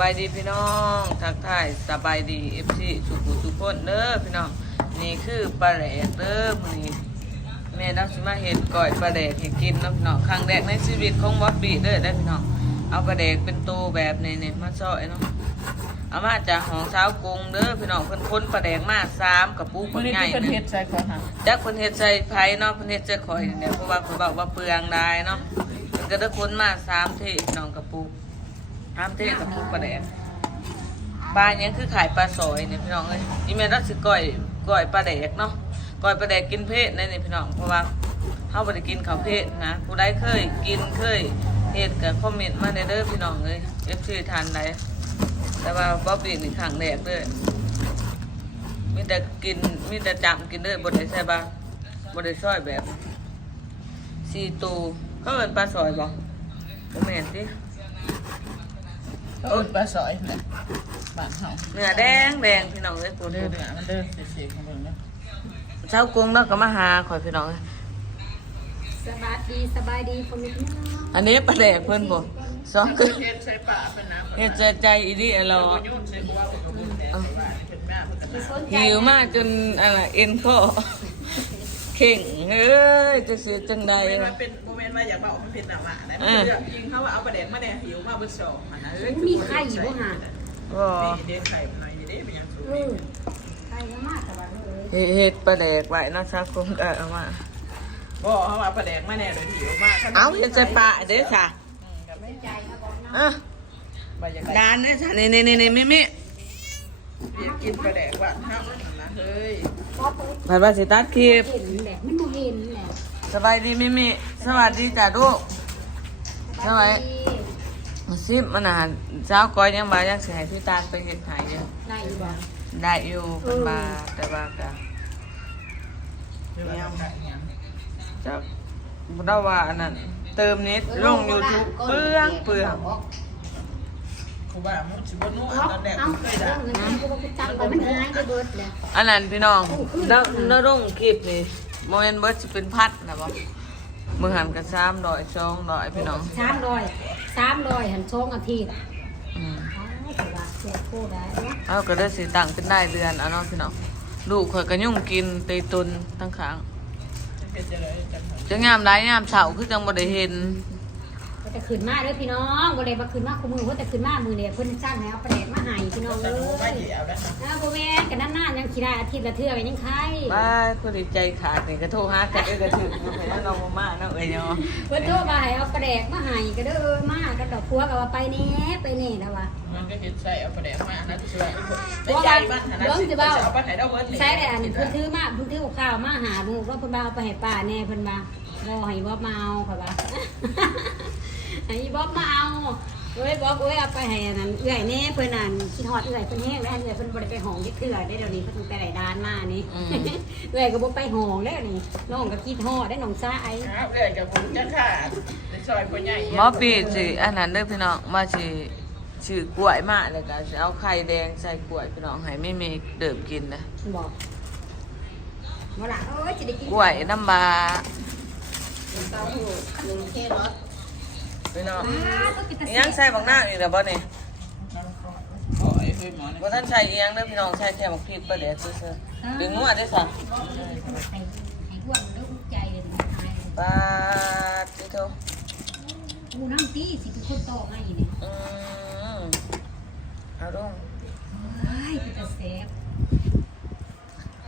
บายดีพี่น้องทักทายสบายดีเอฟซีสุขุสุขคนเด้อพี่น้องนี่คือปลาแหลกเด้อมื้อนี้แม่ดักสิมาเฮ็ดก้อยปลาแดกให้กินเนาะพี่น้องครั้งแรกในชีวิตของบอสบี้เด้อได้อพี่น้องเอาปลาแดกเป็นตัวแบบนี้นี่มาซอยเนาะเอามาจากของสาวกรุงเด้อพี่น้องเพิ่นคนปลาแดกมาสามกระปุกมื้อนี้ใหญ่ที่เพิ่นๆเฮ็นะดใส่ก่อนค่ะจักเพิ่นเฮ็ดใส่ไผเนาะเพิ่นเฮ็ดใส่ข่อยนี่แหละเพราะว่าเพิ่นบอกว่าเปลืองได้เนาะเพิ่นก็ได้คนมาสามเทพี่น้องกระปุก สามเทศกระปุกปลาแดกปลาเนี้ยคือขายปลาสอยเนี่ยพี่น้องเอ้ยอีเมลรักสิก้อยก้อยปลาแดกเนาะก้อยปลาแดกกินเพศนั่นนี่พี่น้องเพราะว่าเฮาบ่ได้กินเขาเพศนะผู้ใดเคยกินเคยเฮ็ดก็คอมเมนต์มาได้เด้อพี่น้องเอ้ย FC ทานได้แต่ว่าบ๊อบบี้นี่ครั้งแรกเด้อมีแต่กินมีแต่จำกินเด้อบ่ได้ใช่ปะบ่ได้ซอยแบบซีตูเขาเอิ้นปลาสอยบ่บ่แม่นสิ ติเอิ้นปลาสอยน่ะบ้านเฮาเนื้อแดงแดงพี่น้องเอ้ยตัวเด้เด้ออเด้อมันเด้อสิๆของเบิ่งเนาะเช้ากรุงแล้วก็มาหาข่อยพี่น้องสบายดีสบายดีคนนี้อันนี้ประแดกเพิ่นบ่สองคือเฮ็ดใส่ปลาเป็นน้ำเฮ็ดใจใจอีดีอะเราบ่ยุ่นใส่บัวเพิ่นก็บ่แต่ว่าเพิ่นมาเพิ่นก็มาหิวมากจนอะไรเอ็นคอเข่งเอ้ยจะเสียจังใดบ่แม่นวะว่าเป็นบ่ แม่นว่าอยากเว้ามันเป็นหน้าหวานนะอ่าเรื่องจริงเขาว่าเอาปลาแดกมาแน่หิวมาเบิดสองหั่นน่ะเอ้ยมีไข่บ่ห่าบ่มีเด้ไข่มาอยู่เด้เป็นหยังสูงเออไข่มากแต่ว่าเออเฮ็ดเฮ็ดประแดกไว้เนาะเช้ากรุงก็เอามาบ่เขาว่าปลาแดกมาแน่เลยหิวมากเอาเฮ็ดใจปลาเด้อค่ะก็ไม่ใจนะบอกนะอะบ่อยากได้ดานเด้อค่ะนี่นี่นี่มิมิอยากกินปลาแดกว่าเฮาหั่นนะเฮ้ยก็เปิดผ่านว่าสิตัดคลิปเห็นแหละมันบ่เห็นแหละสบายดีมิมิ สวัสดีจ้ะลูกทำไมซิมมันอาหารเช้าก้อยยังบ่ายังสิให้พี่ตาไปเฮ็ดให้อยู่ได้อยู่บ่ได้อยู่เป็นบาแต่ว่าก็เดี๋ยวเราได้หยังจะบ่ได้ว่าอันนั้นเติมเน็ตลง YouTube เปลืองเปลืองครูว่ามันสิบ่นัวเอาตอนแรกเอาเคยได้เงินกูก็จังไปมันหายไปเบิดเลยอันนั้นพี่น้องแล้วแล้วลงคลิปนี่บ่แม่นเบิดสิเป็นพัดนะบ่ มื้อหันก็300 200พี่น้องสามร้อยสามร้อยหันสองอาทิตย์อืมอ๋อแต่ว่าเสียโคได้เนาะเอาก็ได้สิตั้งเป็นได้เดือนเอาเนาะพี่น้องลูกข่อยก็ยุ่งกินเตยตุนทั้งค้างเป็นจะเลยจังจังยามใดยามเช้าคือจังบ่ได้เห็น ก็จะขึ้นมาเด้อพี่น้องบ่ได้มาขึ้นมาคู่มือว่าแต่ขึ้นมามือเนี่ยเพิ่นสร้างให้เอาประเด็มาให้พี่น้องเอ้หนูว่ายเวอ้าวบ่แม่นกันนานๆยังขี้ได้อาทิตย์ละเทื่อไปยังไข่บายผู้ดีใจขาดนี่ก็โทรหากันเอ้ก็ถึงให้น้องมาเนาะเอ้ยเนาะเพิ่นโทรมาให้เอาประแดกมาให้ก็เด้อมาก็ดอกพัวก็ว่าไปแน่ไปแน่แล้วว่ามันก็เห็นใส่เอาไปแดกมานะช่วยในใจมันนะสิเอาไปให้ดอกเบิร์ดใช้ได้อันเพิ่นถือมาเพิ่นถือข้าวมาหาหมู่ว่าเพิ่นบ่าเอาไปให้ป้าแน่เพิ่นว่าบ่ให้บ่มาเอาค่ะว่า ให้บ่มาเอาเอ้ยบอกเอ้ยเอาไปให้อันนั้นเอื้อยแน่เพิ่นนั่นคิดฮอดเอื้อยเพิ่นแห้งแล้วเอื้อยเพิ่นบ่ได้ไปห้องยักเทื่อได้เดี๋ยวนี้เพิ่นตั้งแต่ไหนดานมานี่เอื้อยก็บ่ไปห้องแล้วนี่น้องก็คิดฮอดได้น้องซ้ายครับเลยกับผมจะขาดในซอยพ่อใหญ่หมอปีสิอันนั้นเด้อพี่น้องมาสิชื่อกล้วยมาแล้วก็สิเอาไข่แดงใส่กล้วยพี่น้องให้แม่เมฆเดิมกินนะบอกว่าล่ะเอ้ยจะได้กินกล้วยน้ำบา เต้าหู้หนึ่งเครส พี่น้องอ่าต้องกินแต่อีหยังใส่บักหน้าอีกแล้วบ่นี่โอ้ยเฮ้ยหมอบ่ทันใส่อีหยังเด้อพี่น้องใส่แค่บักพริกปลาแดกซื่อๆดึงงัวได้อซะให้ให้อ้วนแล้วใจเลยตายปาดติโตกูน้ำตีสิเป็นคนโตมาอีเนี่ยอืมเอาลงเฮ้ยเป็นแต่แซ่บ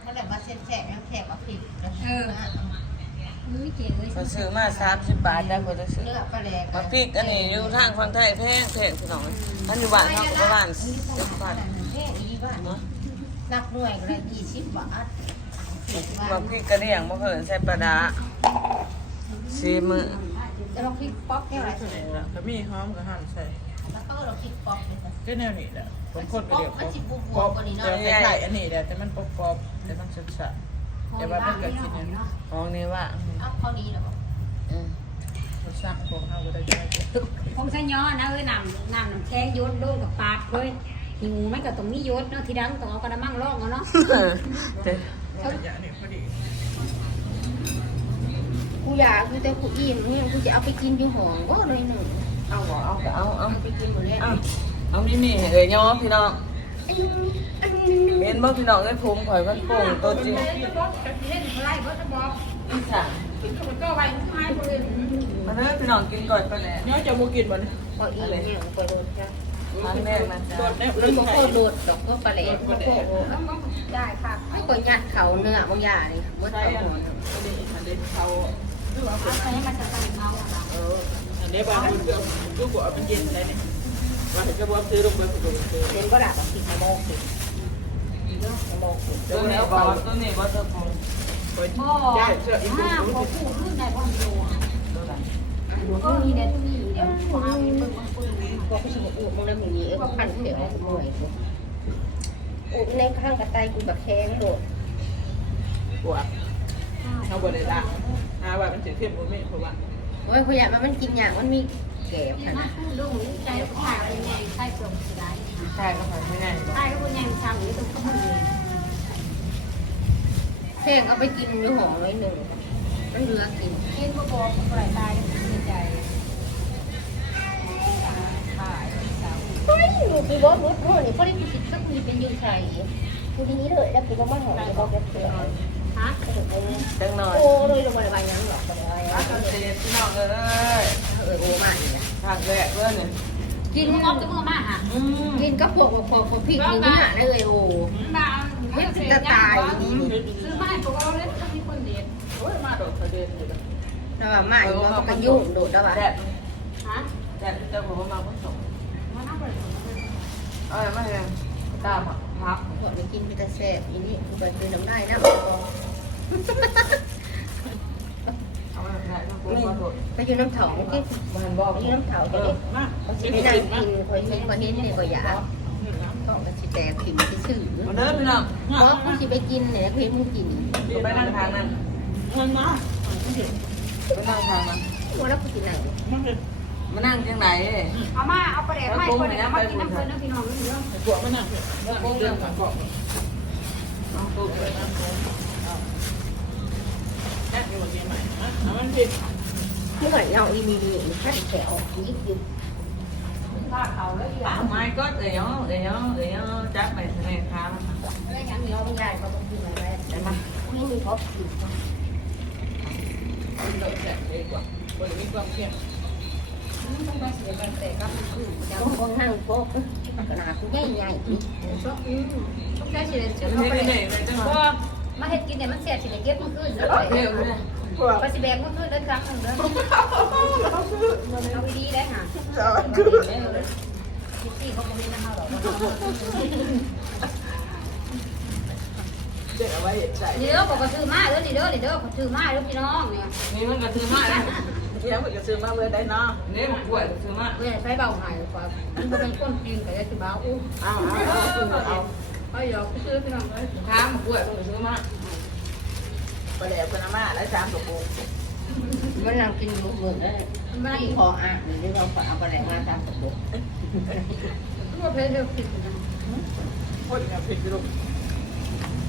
มันแบบว่าเส้นแสบยังแสบอะผิดเออ เฮ้ยเจ๋งเลยเขาซื้อมา30บาทได้บ่ได้ซื้อเนื้อปลาแดกบักพริกอันนี้อยู่ทางฝั่งไทยแพงแพงพี่น้องอันอยู่บ้านเฮาก็ประมาณ10บาทแค่อีบ้านเนาะนักหน่วยก็ได้ยี่สิบบาทบักพริกกระเดียงบ่เพิ่นใส่ปลาดาสีมือแล้วเราพริกป๊อกแค่ไรก็มีหอมกับหั่นใส่แล้วก็เราพริกป๊อกเลยค่ะก็แนวนี้แหละผมคนก็เดียวป๊อปแต่ไข่อันนี้แหละแต่มันป๊อปป๊อปแต่มันสั่นๆ แต่ว่ามันเกิดกินเนี่ยห้องนี้ว่าเอ้าข้อนี้เหรออืมมันสั่งพวกเขาก็ได้ใช้คงใช้ย้อนนะเอ้ยน้ำน้ำน้ำแข็งยศโดนกับปากเฮ้ยหิวมันก็ต้องมียศเนาะทีดังต้องเอากระมังล่องเอาเนาะเด้ออย่างนี้พอดีกูอยากกูแต่กูอิ่มเนี่ยกูจะเอาไปกินอยู่ห้องก็เลยหนึ่งเอาบ่เอาก็เอาเอาเอาไปกินหมดแล้วเอาเอามีมีให้เอ้ยย่อพี่น้อง เห็นบ่พี่น้องเอ้ยผมข่อยมันโป่งตัวจริงบอกจะเล่นอะไรก็จะบอกอีสานกินขนมก็ไว้ให้คนอื่นมาเด้อพี่น้องกินก่อนก็แหละเนาะจะบ่กินบ่เนี่ยก็อีเนี่ยก็โดนจ้ะครั้งแรกนะจ๊ะโดนแน่มันก็โคตรโดดดอกก็ปลาแหลกก็โคตรแล้วก็ได้ค่ะไม่ก็ยัดเขาเนื้อบางอย่างนี่มันใช่เขาอันหัวอันนี้อันนี้เขาเอาไปให้มันจะใส่เอาเอออันนี้บ้านมันเรื่องลูกหัวมันเย็นเลยเนี่ยว่าจะบอกซื้อลงไปผสมซื้อเป็นก็ได้บางทีโมกสิโมกสิ ตัวนี้บ่ตัวนี้บ่เธอผมคนบ่ได้เสื้ออีกห้าตัวพอพูดขึ้นได้บ่มีโลตัวไหนก็มีเด็ดมีเดี๋ยวพอเอาเบิ่งมันปืนพวกผู้ชมอู้มึงได้มีเอ้พันเสียวหน่วยอู้ในข้างกระต่ายกูแบบแข็งโดดหัวเขาบ่ได้ละหาว่ามันเสียเข้มบ่มีเพราะว่าโอ้ยพยามันมันกินอย่างมันมีแก่ขนะนาดลูกใจผู้ชายอะไรไงใช่ส่งสิได้ใช่ก็ไปไม่ได้ บ่ใช่ก็คนยังทำอยู่ตรงข้างบนแข้งเอาไปกินอยู่หอมน้หนึ่งมันเหลือกินเห็นบ่บอกปล่อยตายในใจถ่ายสาวเฮ้ยหนูไปบอกรถพ่อนี่พอได้กูสิสักมีเป็นยืนใส่กูทีนี้เลยแล้วกูก็มาหอมจะบอกแกเตือนฮะจังหน่อยโอ้เลยลงมาใบยังหรอกไปเลยรักกันเสียพี่น้องเอ้ยเออโอ้มากเลยทางแรกเพื่อนเนี่ย กินมึงเอาจะมึงมาหาอืมกินก็พวกพวกพวกพริกนี่หาได้เลยโอ้บ้าเฮ็ดจะตายนี่ซื้อมาให้พวกเราเล่นก็มีคนเด็ดโอ้ยมาดอกทะเลอยู่แล้วแต่ว่ามาอยู่มันก็ยุ่งโดดแล้วว่าแดดฮะแดดเจ้าผมมาผสมมันเอาไปเอาอะไรมาให้ตามพับพวกนี้กินไปแต่แซ่บอีนี่กูไปเป็นน้ำได้นะเอามา ไปอยู่น้ำเถาที่มันบอกอยู่น้ำเถาเอจะอได้มาเขาสิไม่นั่งกินคอยเห็นคอยเห็นเนี่ยก็อยากต้องกระชิแตกถิ่นที่ซื่อเด้อพี่น้องเพราะกูสิไปกินเนี่ยกูเห็นมึงกินไปนั่งทางนั้นเงินมาไปนั่งทางนั้นกูแล้วกูสินไหนมานั่งจังไหนเอามาเอาไปแดกให้คนเด็ดมากินน้ำเพลินน้ำพี่น้องเรื่องพวกมันน่ะเรื่องเรื่องของพวกยนะ แค่อยู่ที่ให ม่นะมันผิดที่ไหนเราอีมีนี่ขั้นแถวยิบยิบข้าเขาแล้วอย่าทำไมก็เดี๋ยวเดี๋ยวเดี๋ยวจับไปทะเลค้ามาอะไรอย่างนี้เราไม่ได้เขาต้องกินอะไรได้ไหมไม่มีพบกินมันโดดแสบเลยกว่าบริมีความเพียรต้องไปเสียกันแต่ก็มันคือจะพวกนั่งพบขนาดกูใหญ่ใหญ่ชอบอืมต้องได้สิเลยเดี๋ยวเอานี้ไปก็แดได้กไปจังหวะก็มาเฮ็ดกินเนี่ยมันเสียสิเลยเก็บมันขึ้นแล้วเที่ยวเลยพวกก็สิแบกมันขึ้นได้ครั้งหนึ่งเด้อเอาดีได้ค่ะเราคือที่เขาบ่มีน้ำเฮาหรอกเด็กเอาไว้ใส่นี่เด้อบอกก็ซื้อมาเด้อนี่เด้อนี่เด้อก็ซื้อมาเด้อพี่น้องเนี่ยนี่มันก็ซื้อมาแล้วเที่ยวมันก็ซื้อมาเมื่อได้เนาะนี่มันกล้วยก็ซื้อมาเว้ยใช้เบาหน่อยกว่ามันบ่เป็นคนกินก็จะสิเบาอู้เอาเอาเอาเอาเอา หยอกซื้อพี่น้องเอ้ยค้ามกล้วยก็ซื้อมาไปแล้วคนมาแล้วสามตัวปูมันนั่งกินอยู่เหมือนได้มันที่พออะหรือเราเอาไปแหลงมาตามตะกุกบ่เพลเด้อผิดนะคนเนี่ยผิดไปลูก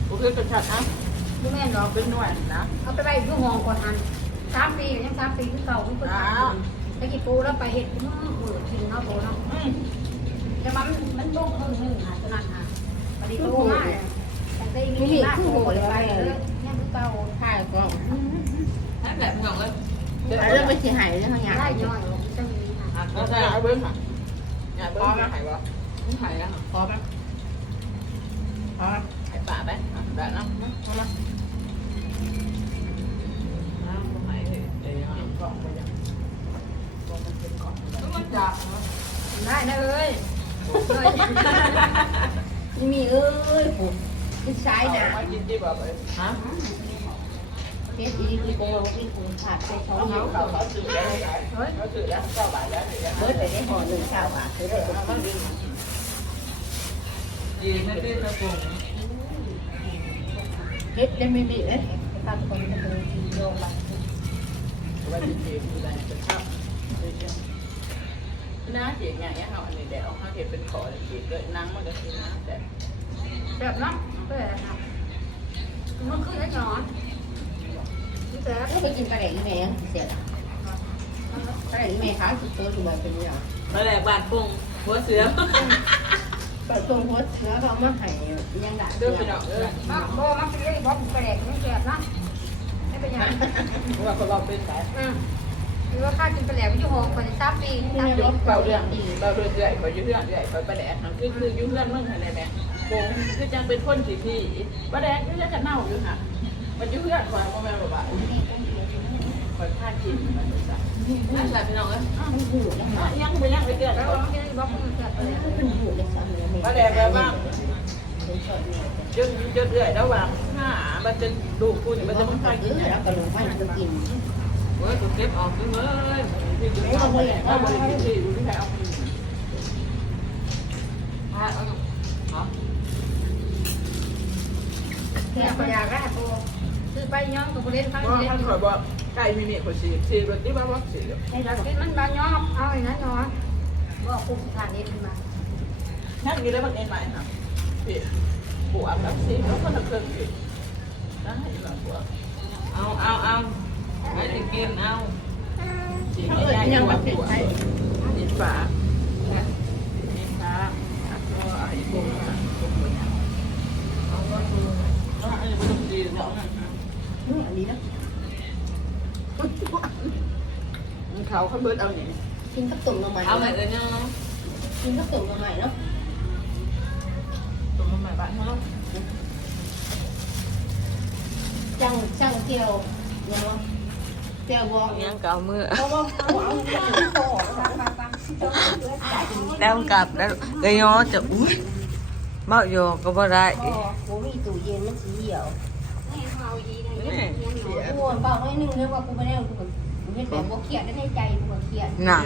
กูคือเป็นชัดนะบ่แม่นดอกเป็นหน่วยนะเอาไปไว้อยู่ห้องก่อนทัน3ปียัง3ปีคือเก่ามันก็ตามตะกี้ปูแล้วไปเฮ็ดมื้อมื้อกินเนาะโตเนาะอืมแต่มันมันลงเพิ่งๆหาตัวนั้นหา พอดีโตมาแต่ได้มีบ้านโตเลยไปเลยยังคือเก่าถ่ายก็นั่นแหละพี่น้องเอ้ยเรื่องไม่เสียหายเรื่องอย่างได้ย่อยจะมีค่ะเอาใส่เอาเบิ้งค่ะอย่าเบิ้งมาหายวะไม่หายแล้วพอไหมพอหายป่าไปแบบนั้นน้ำก็หายเลยเดี๋ยวกล่องไปยังกล่องมันเป็นกล่องก็มันจับได้ได้เลย นี่มีเอ้ยผมที่ซ้ายนะไม่กินดีกว่าไปฮะเฮ็ดอีกโกงที่คุณขาดไปสองเขานิ้วเขาเขาซื้อแล้วเขาซื้อแล้วเก้าบาทแล้วเบิร์ดไปได้ห่อหนึ่งเก้าบาทซื้อได้ก็ต้องดีดีไม่ได้ตะปุ่มเฮ็ดได้ไม่ดีเลยตามคนจะเป็นทีโยมาวันนี้เจ๊คืออะ ไรเป็นข้าเจ๊อย่างเงี้ยเขาอันนี้เดี๋ยวเขาเห็นเป็นขอเลยเจ๊เกิดนั่งมันก็คือน้าแต่แบบนั้นก็เลยครับมันขึ้นแล้หนอนนี่แต่ถ้าไปกินกระเดงแม่เสียละกระเดงแม่ขายสุดตัวอยู่แบบเป็นอย่างมาแหลกบานปุ้งหัวเสือปลาตรงหัวเสือเขามาให้ยังได้เด้อพี่น้องเด้อมาบ่มาเป็นเลยบ่แปลกนี่แซ่บนะไม่เป็นหยังว่าคนเราเป็นสาย หรือว่าข้ากินไปแล้วอยู่หองไปสามปีสามปีเบาเก่าเรื่องเบาเรื่องเรื่อยเขาเรื่องเรื่อยเขาประแดกคือคือยู่เรื่องมึงอะไรแม่โกงคือจังเป็นคนที่ที่ประแดกคือจะกันเน่าอยู่ค่ะมันยู่เรื่องคอยพ่อแม่บอกว่าคอยพากินมันจะสั่งนั่นแหละพี่น้องเอ้ยมันหูแล้วยังไปยังไปเกิดแล้วว่าไม่ได้บอกแซ่บไปแล้วมันหูเยสามีประแดกแบบว่าจนจนเรื่อยระหว่างห้ามันจะดูกูนี่มันจะไม่พากินแล้วก็ลงไปจะกินเว้ยกูเก็บออกด้วยเว้ยที่ดูเอาไปเอาไปกินที่ดูที่ใครเอาไปพาเอาเอาแซ่บไปอยากได้โบซื้อไปย้อมกับบ่เล่นข้างว่าเล่นท่านขอบอกไก่มินิขอสีสีแบบที่บ้านวัดสีให้เรากิน มันบางย้อมเอาอย่างนั้นย้อมบ่คุ้มทานเด็ดมานั่นกินแล้วมันเอ็นใหม่ค่ะพี่ปูอับน้ำสีแล้วก็น้ำเครื่องพี่นั่นให้หลังปูเอาเอาเอาไม่ได้กินเอาสีไม่ได้ยังแบบปูสีฟ้าสีฟ้าก็ไอ้ปูอะปูเนี่ยเอาก็ปูก็ไอ้ปูดีเนาะนี่อันนี้นะ เขาเขาเบิดเอาอย่างนี้กินกับตุ่มลงมาเอาไปเลยเนาะกินกับตุ่มลงมาเนาะตรงนั้นหมายบ้านเขาจังจังเกี่ยวเนาะเกี่ยววองยังเก่ามือเพราะว่าเขาเอาเงินต่อแล้วกลับแล้วก็ย้อจะอุ้ยเมาโยก็บ่ได้ก็โหมีตู้เย็นมันสีเหี่ยวให้เอาอีนะเนี่ยกูเบาไว้นึงเรื่องว่ากูไม่ได้กูแบบกูเห็นแบบว่าเครียดในใจกูแบบเครียดน่ะ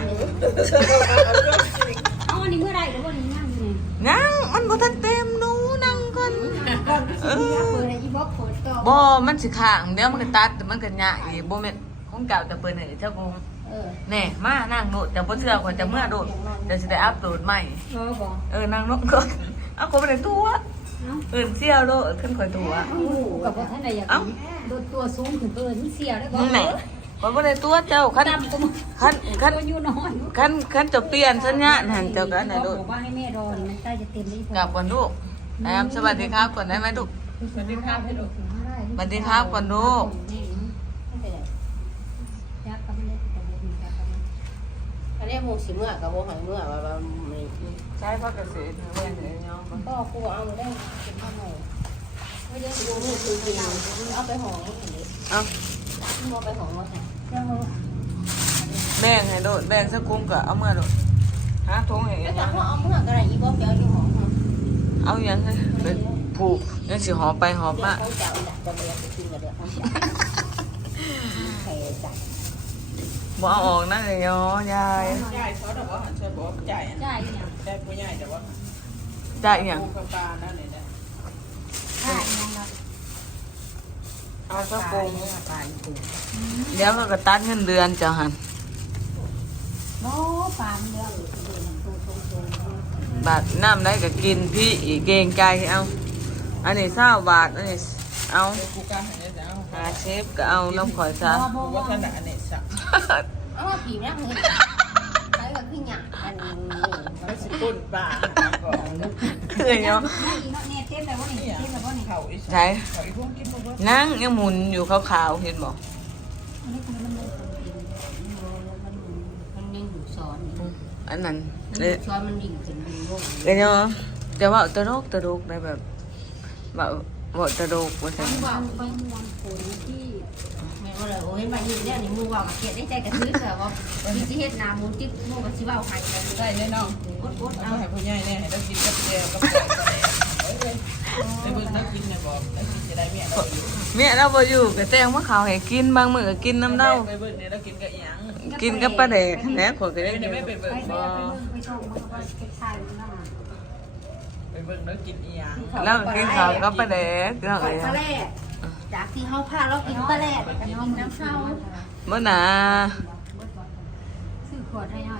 เอาอันนี้เมื่อไรหรือว่านี้นั่งอยู่นั่งมันบ่ทันเต็มหนูนั่งก่อนก่อนที่จะเปิดในอีบ็อกเปิดต่อบ่มันสิข้างเดี๋ยวมันก็ตัดมันก็ยะอีกบ่แม่นขอ งเก่าแต่เปิ้นให้เจ้าคงเออแน่มานั่งโนดแต่บ่เชื่อคนจะเมื่อโดดจะสิได้อัปโหลดใหม่ เออบ่เออนั่งโนดก่อนเอาคนไปได้ตัวเอื่นเสี่ยวโลดขึ้นข่อยตัวกับว่าท่านใดอยากโดนตัวสูงขึ้นตัวนี้เสียได้บ่นั่นแหละข่อยบ่ได้ตัวเจ้าคันดำตัวมันคันคันตัวอยู่น้อยคันคันจะเปลี่ยนสัญญาณหันเจ้าก็อันไหนโดดบอกว่าให้แม่รอนี่มันใกล้จะเต็มแล้วกลับก่อนลูกแอมสวัสดีครับก่อนได้ไหมลูกสวัสดีครับพี่ลูกสวัสดีครับก่อนลูกจักก็ไม่ได้แต่บ่มีจักก็ไม่ อั นนี้มูสิเมื่อกับโมหังเมื่อว่าว่าใช้พ่อเกษตรเรียเนาะก็กูเอาได้กินข้าวหน่อยไม่ได้ดูมูคือกินเอาไปหอนี่เอาเอาไปหอมมาค่ะแบ่งให้โดดแบ่งสักคุ้มก็เอาเมื่อโดดหาทงให้แล้วยัจากงว่าเอาเมื่อก็ได้อีบอกเดียวอยู่ห่อเอาอยังไงเป็นผูกยังสิหอบไปหอบมาเขาจะเอาดักจะเรียนไปกินกันเดี๋ยเขาจะใครจับ บ่เอาออกนั่นเลยย้อยายจ่ายเขาแต่ว่าหันช่วยบอกจ่ายจ่ายเนี่ยจ่ายผู้ใหญ่แต่ว่าจ่ายอีหยังปูกับปลานั่นเลยนะจ่ายยังละเอาสักคุ้มเดี๋ยวมันก็ตัดเงินเดือนเจ้าหันบ่ปามเด้อตัวตรงบาทน้ำได้ก็กินพี่อีกเกรงใจเอาอันนี้เศร้าบาทอันนี้เอากูกล้าหันเลยจะเอาหาเชฟก็เอาน้ำข่อยซะกูว่าขนาดนี้สัก เอามาผีนะเฮ้ยใช้กับพี่หยาอันนี้มันสิปุ่นปลาก่อนคือเนาะๆนี่เนาะเนี่ยเต็มแล้วบ่นี่เต็มแล้วบ่นี่เขาอีสใช่เขาอีพวกกินมาว่านั่งยังหมุนอยู่ขาวๆเห็นบอกอันนี้คือมันมันมันยังอยู่ซ้อนอันนั้นเลยซ้อนมันดิ่งขึ้นดิ่งลงเดี๋ยเนาะแต่ว่าตะโรกตะโรกได้แบบแบบว่าตะโรกว่าซั่อนงวางไปมวนผลที่ ก็เลยโอ้ยมาอยู่เนี่ยนี่มูว่าเกลียดได้ใจกับซื้อแต่ว่าพี่สิเฮ็ดนามูจิ๊กมูกับสิว่าใครกันได้แน่นอนกดกดเอาเอาให้ผู้ใหญ่เนี่ยให้เรากินกับเจียวกับไอ้เบิ่งนักกินเนี่ยบอกนักกินจะได้เมียเราอยู่เมียเราบ่อยู่ก็แจ้งว่าเขาวให้กินบางมื้อก็กินน้ำเด้าไปเบิ่งเนี่ยเรากินกับอีหยังกินกับปลาแดกแหน่ขอยก็ได้ไม่กินไม่ไปเบิ่งไปบ่ไปส่งมันก็ไปถ่ายมันน่ะไปเบิ่งแล้วกินอีหยังแล้วกินข้าวกับปลาแดกเนาะปลาแร่ จากที่เฮาพาเรากินปลาแร่กินน้ำเช้ามื้อหน้าซื้อขวดให้หน่อย